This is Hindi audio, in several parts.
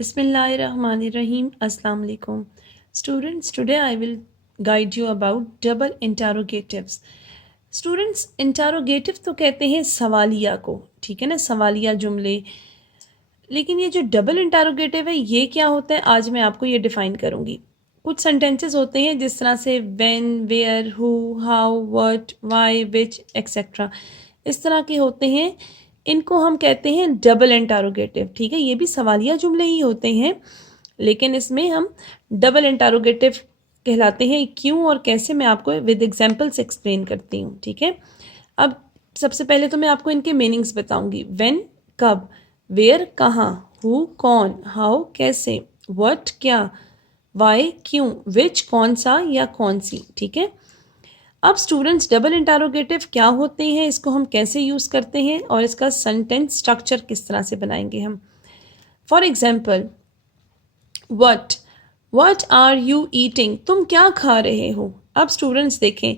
Bismillahirrahmanirrahim. Assalamu alaikum. Students, today I will guide you about double interrogatives. Students, interrogative तो कहते हैं सवालिया को, ठीक है ना, सवालिया जुमले। लेकिन ये जो डबल इंटरोगेटिव है ये क्या होता है, आज मैं आपको ये डिफाइन करूँगी। कुछ सेंटेंसेस होते हैं जिस तरह से when, where, who, how, what, why, which etcetera, इस तरह के होते हैं। इनको हम कहते हैं डबल इंटरोगेटिव, ठीक है। ये भी सवालिया जुमले ही होते हैं, लेकिन इसमें हम डबल इंटरोगेटिव कहलाते हैं। क्यों और कैसे मैं आपको विद एग्जांपल्स एक्सप्लेन करती हूँ, ठीक है। अब सबसे पहले तो मैं आपको इनके मीनिंग्स बताऊंगी। व्हेन कब, वेयर कहाँ, हु कौन, हाउ कैसे, व्हाट क्या, वाई क्यों, विच कौन सा या कौन सी, ठीक है। अब स्टूडेंट्स, डबल इंटरोगेटिव क्या होते हैं, इसको हम कैसे यूज़ करते हैं और इसका सेंटेंस स्ट्रक्चर किस तरह से बनाएंगे हम। For example, what are you eating, तुम क्या खा रहे हो। अब स्टूडेंट्स देखें,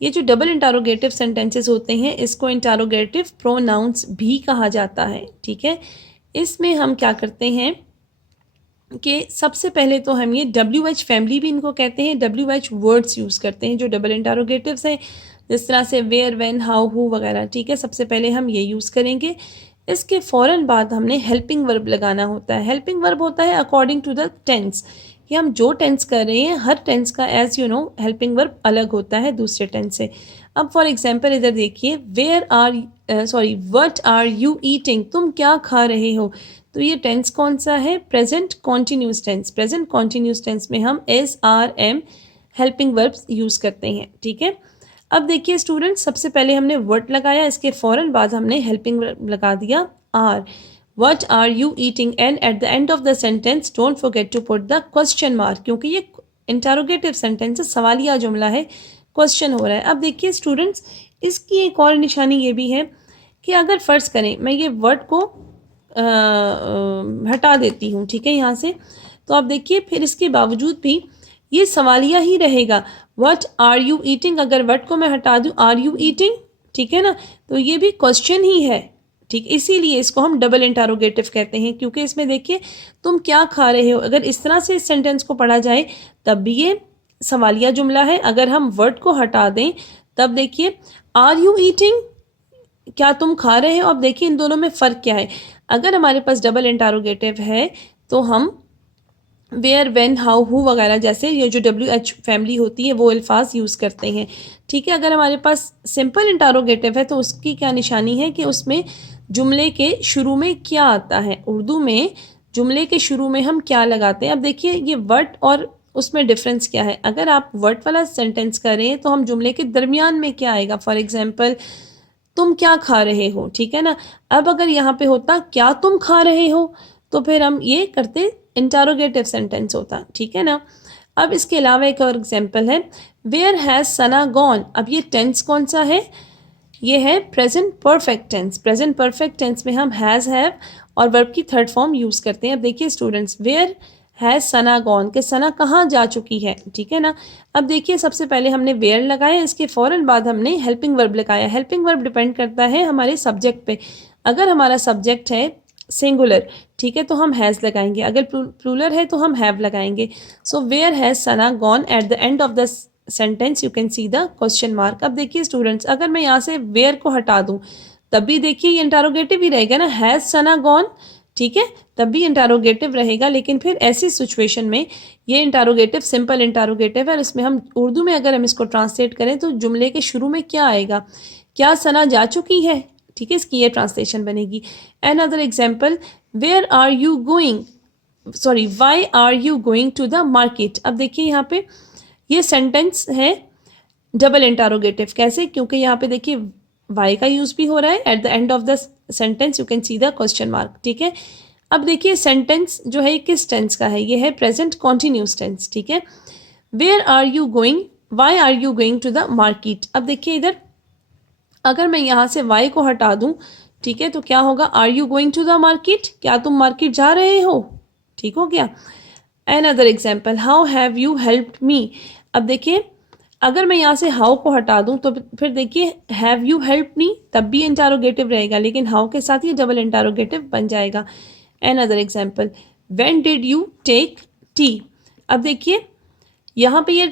ये जो डबल इंटरोगेटिव सेंटेंसेस होते हैं इसको इंटरोगेटिव प्रोनाउंस भी कहा जाता है, ठीक है। इसमें हम क्या करते हैं कि सबसे पहले तो हम ये WH फैमिली भी इनको कहते हैं, WH वर्ड्स यूज़ करते हैं जो डबल इंटरोगेटिव्स हैं, जिस तरह से वेयर, व्हेन, हाउ, हु वगैरह, ठीक है। सबसे पहले हम ये यूज़ करेंगे। इसके फ़ौरन बाद हमने हेल्पिंग वर्ब लगाना होता है। हेल्पिंग वर्ब होता है अकॉर्डिंग टू द टेंस, कि हम जो टेंस कर रहे हैं हर टेंस का as you know helping verb अलग होता है दूसरे टेंस से। अब फॉर एग्जांपल इधर देखिए, व्हाट आर यू ईटिंग, तुम क्या खा रहे हो। तो ये टेंस कौन सा है, present continuous tense. Present continuous tense में हम SRM हेल्पिंग वर्ब्स यूज़ करते हैं, ठीक है। अब देखिए स्टूडेंट्स, सबसे पहले हमने वर्ड लगाया, इसके फ़ौरन बाद हमने हेल्पिंग वर्ब लगा दिया are. What are you eating? And at the end of the sentence, don't forget to put the question mark, क्योंकि ये इंटरोगेटिव सेंटेंस है, सवालिया जुमला है, क्वेश्चन हो रहा है। अब देखिए स्टूडेंट्स, इसकी एक और निशानी ये भी है कि अगर फ़र्ज़ करें मैं ये वर्ड को हटा देती हूँ, ठीक है, यहाँ से, तो आप देखिए फिर इसके बावजूद भी ये सवालिया ही रहेगा। What are you eating, अगर वर्ड को मैं हटा दूँ are you eating, ठीक है ना, तो ये भी क्वेश्चन ही है, ठीक। इसीलिए इसको हम डबल इंटरोगेटिव कहते हैं, क्योंकि इसमें देखिए तुम क्या खा रहे हो, अगर इस तरह से इस सेंटेंस को पढ़ा जाए तब भी ये सवालिया जुमला है। अगर हम वर्ड को हटा दें तब देखिए आर यू ईटिंग, क्या तुम खा रहे हो। अब देखिए इन दोनों में फ़र्क क्या है। अगर हमारे पास डबल इंटरोगेटिव है तो हम वेयर, व्हेन, हाउ, हु वगैरह जैसे ये जो WH फैमिली होती है वो अल्फाज यूज़ करते हैं, ठीक है। अगर हमारे पास सिंपल इंटरोगेटिव है तो उसकी क्या निशानी है कि उसमें जुमले के शुरू में क्या आता है। उर्दू में जुमले के शुरू में हम क्या लगाते हैं। अब देखिए ये वर्ड और उसमें डिफरेंस क्या है। अगर आप वर्ड वाला सेंटेंस कर रहे हैं तो हम जुमले के दरमियान में क्या आएगा, फॉर एग्जाम्पल तुम क्या खा रहे हो, ठीक है ना। अब अगर यहाँ पे होता क्या तुम खा रहे हो तो फिर हम ये करते इंटरोगेटिव सेंटेंस होता, ठीक है ना। अब इसके अलावा एक और एग्जाम्पल है, वेयर हैज़ सना गॉन। अब ये टेंस कौन सा है, ये है present perfect tense. Present perfect tense में हम हैज़, हैव और वर्ब की थर्ड फॉर्म यूज़ करते हैं। अब देखिए students, where has Sana gone, के सना कहाँ जा चुकी है, ठीक है ना। अब देखिए सबसे पहले हमने वेयर लगाया, इसके फ़ौरन बाद हमने हेल्पिंग वर्ब लगाया। हेल्पिंग वर्ब डिपेंड करता है हमारे सब्जेक्ट पे। अगर हमारा सब्जेक्ट है सिंगुलर, ठीक है, तो हम हैज़ लगाएंगे। अगर प्लूरल है तो हम हैव लगाएंगे। So where has Sana gone, at the end of the sentence you can see the question mark. अब देखिए स्टूडेंट्स, अगर मैं यहाँ से वेयर को हटा दूँ तब भी देखिए ये इंटरोगेटिव ही रहेगा ना, हैज़ सना गॉन, ठीक है, तब भी इंटरोगेटिव रहेगा। लेकिन फिर ऐसी सिचुएशन में ये इंटरोगेटिव सिंपल इंटरोगेटिव है और इसमें हम उर्दू में अगर हम इसको ट्रांसलेट करें तो जुमले के शुरू में क्या आएगा, क्या सना जा चुकी है, ठीक है, इसकी ये ट्रांसलेशन बनेगी। Another example, where are you going, why are you going to the market. अब देखिए यहाँ पे ये सेंटेंस है डबल इंटरोगेटिव। कैसे, क्योंकि यहाँ पे देखिए वाई का यूज़ भी हो रहा है, eight the end of the sentence you can see the question mark, ठीक है। अब देखिए सेंटेंस जो है किस टेंस का है, ये है प्रेजेंट कॉन्टिन्यूस टेंस, ठीक है। Where are you going, why are you going to the market. अब देखिए इधर अगर मैं यहाँ से वाई को हटा दूँ, ठीक है, तो क्या होगा, are you going to the market, क्या तुम मार्केट जा रहे हो, ठीक हो गया। Another example, how have you helped me. अब देखिए अगर मैं यहाँ से हाउ को हटा दूँ तो फिर देखिए हैव यू हेल्प मी तब भी इंटरोगेटिव रहेगा, लेकिन हाउ के साथ ये डबल इंटरोगेटिव बन जाएगा। Another example, when did you take tea. अब देखिए यहाँ पे ये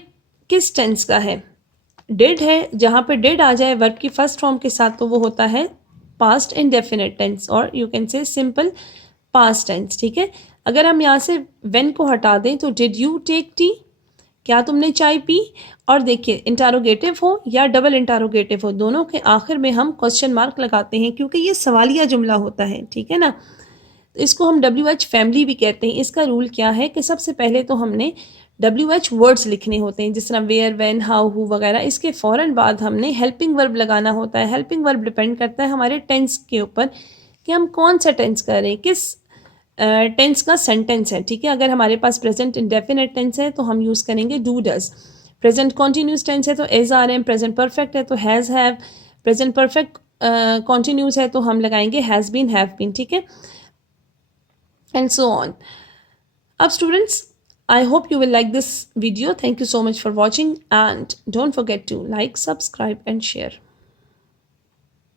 किस टेंस का है, डिड है, जहाँ पे डिड आ जाए वर्ब की फर्स्ट फॉर्म के साथ तो वो होता है पास्ट इंडेफिनिट टेंस और you can say simple past tense, ठीक है। अगर हम यहाँ से व्हेन को हटा दें तो डिड यू टेक टी, क्या तुमने चाय पी। और देखिए इंटारोगेटिव हो या डबल इंटारोगेटिव हो, दोनों के आखिर में हम क्वेश्चन मार्क लगाते हैं क्योंकि ये सवालिया जुमला होता है, ठीक है ना। तो इसको हम WH फैमिली भी कहते हैं। इसका रूल क्या है कि सबसे पहले तो हमने WH वर्ड्स लिखने होते हैं, जिस तरह वेयर, व्हेन, हाउ, हु वगैरह। इसके फ़ौरन बाद हमने हेल्पिंग वर्ब लगाना होता है। हेल्पिंग वर्ब डिपेंड करता है हमारे टेंस के ऊपर कि हम कौन सा टेंस कर रहे हैं, किस टेंस का सेंटेंस है, ठीक है। अगर हमारे पास प्रेजेंट इंडेफिनिट टेंस है तो हम यूज़ करेंगे do does. Present continuous tense है तो is are am. Present perfect है तो has have. Present perfect continuous है तो हम लगाएंगे हैज़ बीन, हैव बीन, ठीक है, and so on. Up students, I hope you will like this video. Thank you so much for watching and don't forget to like, subscribe and share.